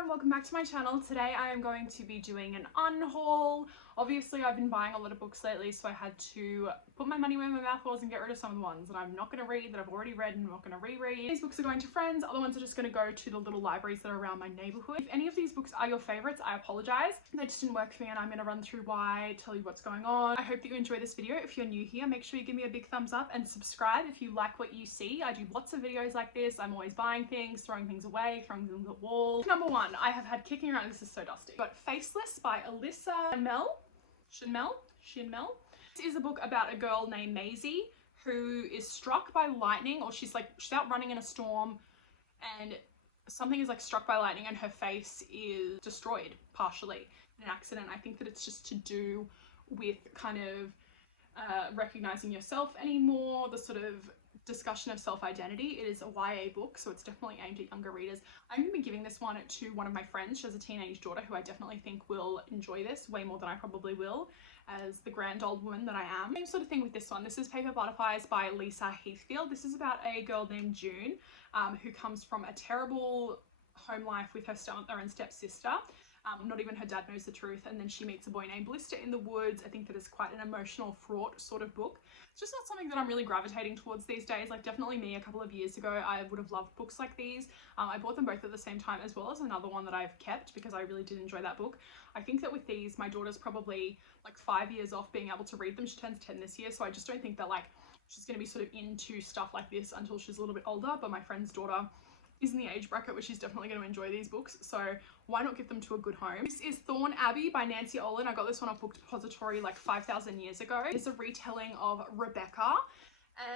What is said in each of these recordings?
everyone, welcome back to my channel. Today I am going to be doing an unhaul. Obviously I've been buying a lot of books lately, so I had to put my money where my mouth was and get rid of some of the ones that I'm not going to read, that I've already read and I'm not going to reread. These books are going to friends, other ones are just going to go to the little libraries that are around my neighbourhood. If any of these books are your favourites, I apologise. They just didn't work for me and I'm going to run through why, tell you what's going on. I hope that you enjoy this video. If you're new here, make sure you give me a big thumbs up and subscribe if you like what you see. I do lots of videos like this. I'm always buying things, throwing things away, throwing things at the wall. Number one, I have had kicking around, this is so dusty, but Faceless by Alyssa Shinmel. This is a book about a girl named Maisie who is struck by lightning, or she's out running in a storm and something is struck by lightning and her face is destroyed partially in an accident. I think that it's just to do with kind of recognizing yourself anymore, the sort of discussion of self-identity. It is a YA book, so it's definitely aimed at younger readers. I'm going to be giving this one to one of my friends. She has a teenage daughter who I definitely think will enjoy this way more than I probably will as the grand old woman that I am. Same sort of thing with this one. This is Paper Butterflies by Lisa Heathfield. This is about a girl named June who comes from a terrible home life with her stepmother and stepsister. Not even her dad knows the truth, and then she meets a boy named Blister in the woods. I think that is quite an emotional, fraught sort of book. It's just not something that I'm really gravitating towards these days. Definitely me a couple of years ago, I would have loved books like these. I bought them both at the same time, as well as another one that I've kept because I really did enjoy that book. I think that with these, my daughter's probably 5 years off being able to read them. She turns 10 this year, so I just don't think that she's going to be sort of into stuff like this until she's a little bit older. But my friend's daughter is in the age bracket where she's definitely going to enjoy these books, so why not give them to a good home. This is Thorne, Abbey by Nancy Olin. I got this one off Book Depository 5,000 years ago. It's a retelling of Rebecca,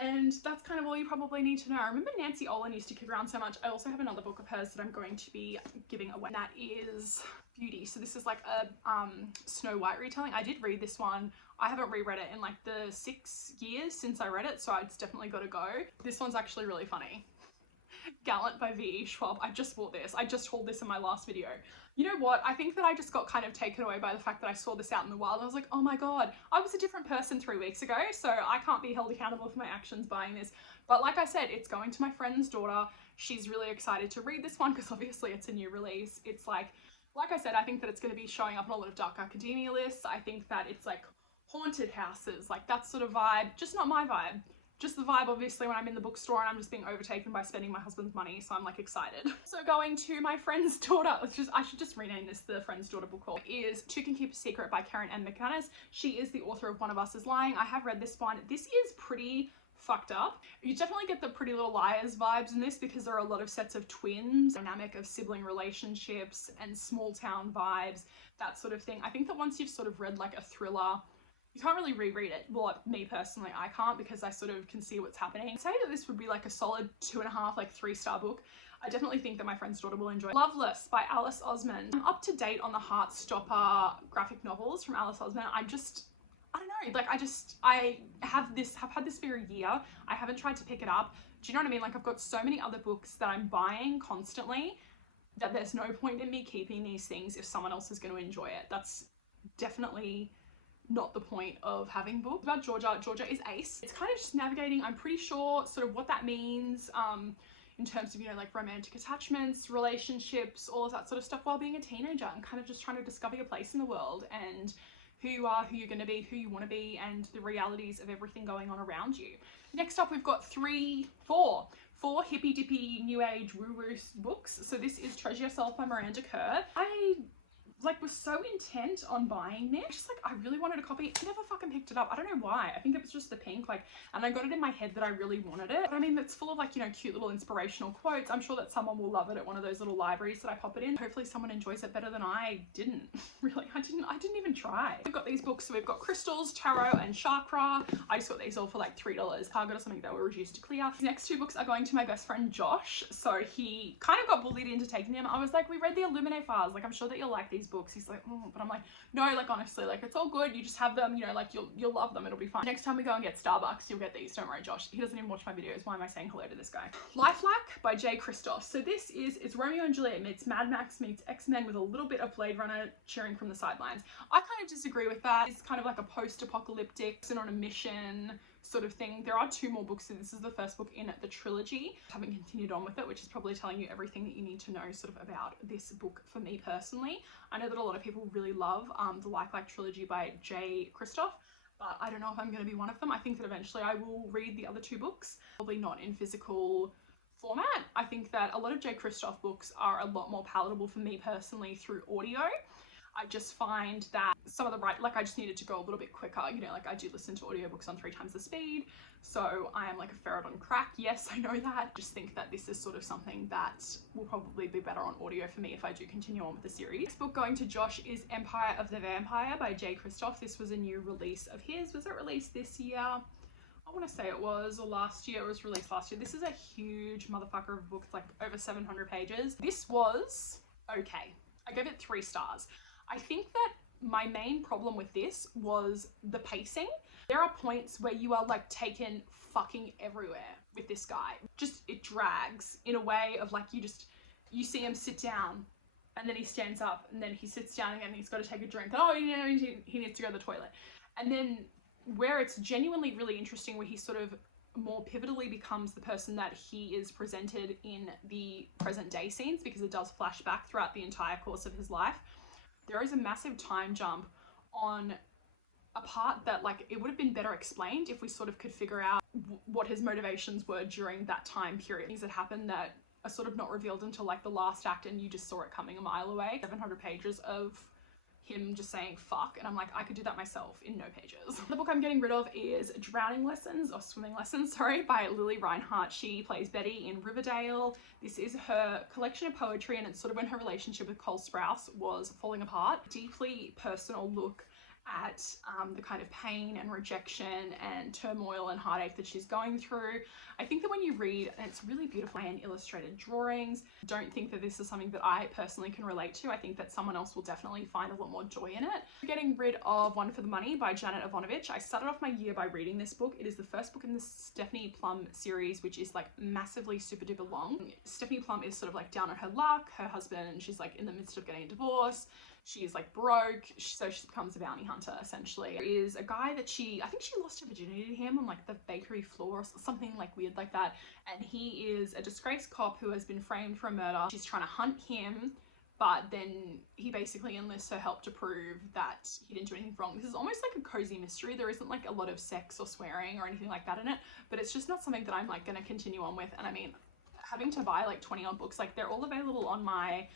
and that's kind of all you probably need to know. I remember Nancy Olin used to kick around so much. I also have another book of hers that I'm going to be giving away. That is Beauty. So this is a Snow White retelling. I did read this one. I haven't reread it in the 6 years since I read it, so it's definitely got to go. This one's actually really funny. Gallant by V.E. Schwab. I just bought this. I just hauled this in my last video. You know what? I think that I just got kind of taken away by the fact that I saw this out in the wild. I was like, oh my god, I was a different person 3 weeks ago, so I can't be held accountable for my actions buying this. But like I said, it's going to my friend's daughter. She's really excited to read this one because obviously it's a new release. It's like I said, I think that it's going to be showing up on a lot of dark academia lists. I think that it's haunted houses, that sort of vibe. Just not my vibe. Just the vibe, obviously, when I'm in the bookstore and I'm just being overtaken by spending my husband's money, so I'm excited. So going to my friend's daughter, I should just rename this the friend's daughter book haul, is Two Can Keep a Secret by Karen M. McManus. She is the author of One of Us is Lying. I have read this one. This is pretty fucked up. You definitely get the Pretty Little Liars vibes in this because there are a lot of sets of twins, dynamic of sibling relationships and small town vibes, that sort of thing. I think that once you've sort of read a thriller, you can't really reread it. Well, me personally, I can't because I sort of can see what's happening. I'd say that this would be a solid 2.5, 3-star book. I definitely think that my friend's daughter will enjoy. Loveless by Alice Osman. I'm up to date on the Heartstopper graphic novels from Alice Osman. I don't know, I have had this for a year. I haven't tried to pick it up. Do you know what I mean? I've got so many other books that I'm buying constantly that there's no point in me keeping these things if someone else is going to enjoy it. That's definitely not the point of having books. About Georgia. Georgia is ace. It's kind of just navigating, I'm pretty sure, sort of what that means in terms of, romantic attachments, relationships, all of that sort of stuff while being a teenager and kind of just trying to discover your place in the world and who you are, who you're going to be, who you want to be, and the realities of everything going on around you. Next up, we've got four hippy-dippy new age woo-woo books. So this is Treasure Yourself by Miranda Kerr. I was so intent on buying this. Just I really wanted a copy. I never fucking picked it up. I don't know why. I think it was just the pink, and I got it in my head that I really wanted it. But I mean, it's full of cute little inspirational quotes. I'm sure that someone will love it at one of those little libraries that I pop it in. Hopefully someone enjoys it better than I didn't. Really, I didn't even try. We've got these books. So we've got Crystals, Tarot, and Chakra. I just got these all for $3. Target or something that were reduced to clear. These next two books are going to my best friend Josh. So he kind of got bullied into taking them. I was like, we read the Illuminate files. I'm sure that you'll like these books. He's like, oh, but I'm like, no, honestly, it's all good. You just have them, you'll love them. It'll be fine. Next time we go and get Starbucks, you'll get these. Don't worry, Josh. He doesn't even watch my videos. Why am I saying hello to this guy? Lifelike by J. Christos. So it's Romeo and Juliet meets Mad Max meets X-Men with a little bit of Blade Runner cheering from the sidelines. I kind of disagree with that. It's kind of a post-apocalyptic and on a mission sort of thing. There are 2 more books, so this is the first book in the trilogy. I haven't continued on with it, which is probably telling you everything that you need to know sort of about this book for me personally. I know that a lot of people really love the Lifelike trilogy by J. Kristoff, but I don't know if I'm going to be one of them. I think that eventually I will read the other 2 books, probably not in physical format. I think that a lot of J. Kristoff books are a lot more palatable for me personally through audio. I just find that some of the I just needed to go a little bit quicker, you know, like I do listen to audiobooks on 3 times the speed, so I am like a ferret on crack. Yes, I know that. Just think that this is sort of something that will probably be better on audio for me if I do continue on with the series. Next book going to Josh is Empire of the Vampire by J. Kristoff. This was a new release of his. Was it released this year? I want to say it was, or last year. It was released last year. This is a huge motherfucker of a book. It's like over 700 pages. This was okay. I gave it 3 stars. I think that my main problem with this was the pacing. There are points where you are like taken fucking everywhere with this guy. Just, it drags in a way of like, you see him sit down and then he stands up and then he sits down again and he's got to take a drink. Oh, you know, he needs to go to the toilet. And then where it's genuinely really interesting, where he sort of more pivotally becomes the person that he is presented in the present day scenes, because it does flash back throughout the entire course of his life. There is a massive time jump on a part that, like, it would have been better explained if we sort of could figure out what his motivations were during that time period. Things that happened that are sort of not revealed until like the last act and you just saw it coming a mile away. 700 pages of him just saying fuck, and I'm like, I could do that myself in no pages. The book I'm getting rid of is Drowning Lessons, or Swimming Lessons, sorry, by Lily Reinhart. She plays Betty in Riverdale. This is her collection of poetry, and it's sort of when her relationship with Cole Sprouse was falling apart. Deeply personal look at the kind of pain and rejection and turmoil and heartache that she's going through. I think that when you read, and it's really beautiful and illustrated drawings, don't think that this is something that I personally can relate to. I think that someone else will definitely find a lot more joy in it. Getting rid of One for the Money by Janet Ivanovich. I started off my year by reading this book. It is the first book in the Stephanie Plum series, which is like massively super duper long. Stephanie Plum is sort of like down on her luck. Her husband, she's like in the midst of getting a divorce. She is like broke, so she becomes a bounty hunter essentially. There is a guy that I think she lost her virginity to him on like the bakery floor or something like weird like that, and he is a disgraced cop who has been framed for a murder. She's trying to hunt him, but then he basically enlists her help to prove that he didn't do anything wrong. This is almost like a cozy mystery. There isn't like a lot of sex or swearing or anything like that in it, but it's just not something that I'm like gonna continue on with. And I mean, having to buy like 20 odd books, like they're all available on my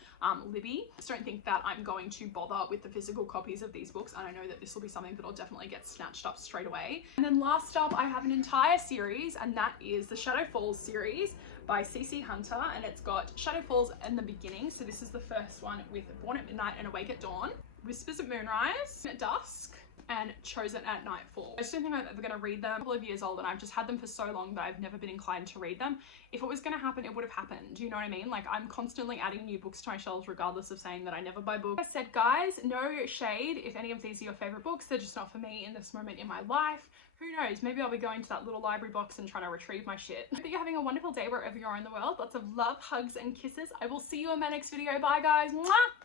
Libby. I just don't think that I'm going to bother with the physical copies of these books, and I know that this will be something that'll definitely get snatched up straight away. And then last up, I have an entire series, and that is the Shadow Falls series by CC Hunter, and it's got Shadow Falls in the beginning, so this is the first one, with Born at Midnight and Awake at Dawn, Whispers at Moonrise, at Dusk, and Chosen at Nightfall. I just don't think I'm ever going to read them. A couple of years old, and I've just had them for so long that I've never been inclined to read them. If it was going to happen, it would have happened. Do you know what I mean? Like, I'm constantly adding new books to my shelves regardless of saying that I never buy books. Like I said, guys, no shade if any of these are your favorite books. They're just not for me in this moment in my life. Who knows? Maybe I'll be going to that little library box and trying to retrieve my shit. Hope that you're having a wonderful day wherever you are in the world. Lots of love, hugs, and kisses. I will see you in my next video. Bye, guys. Mwah!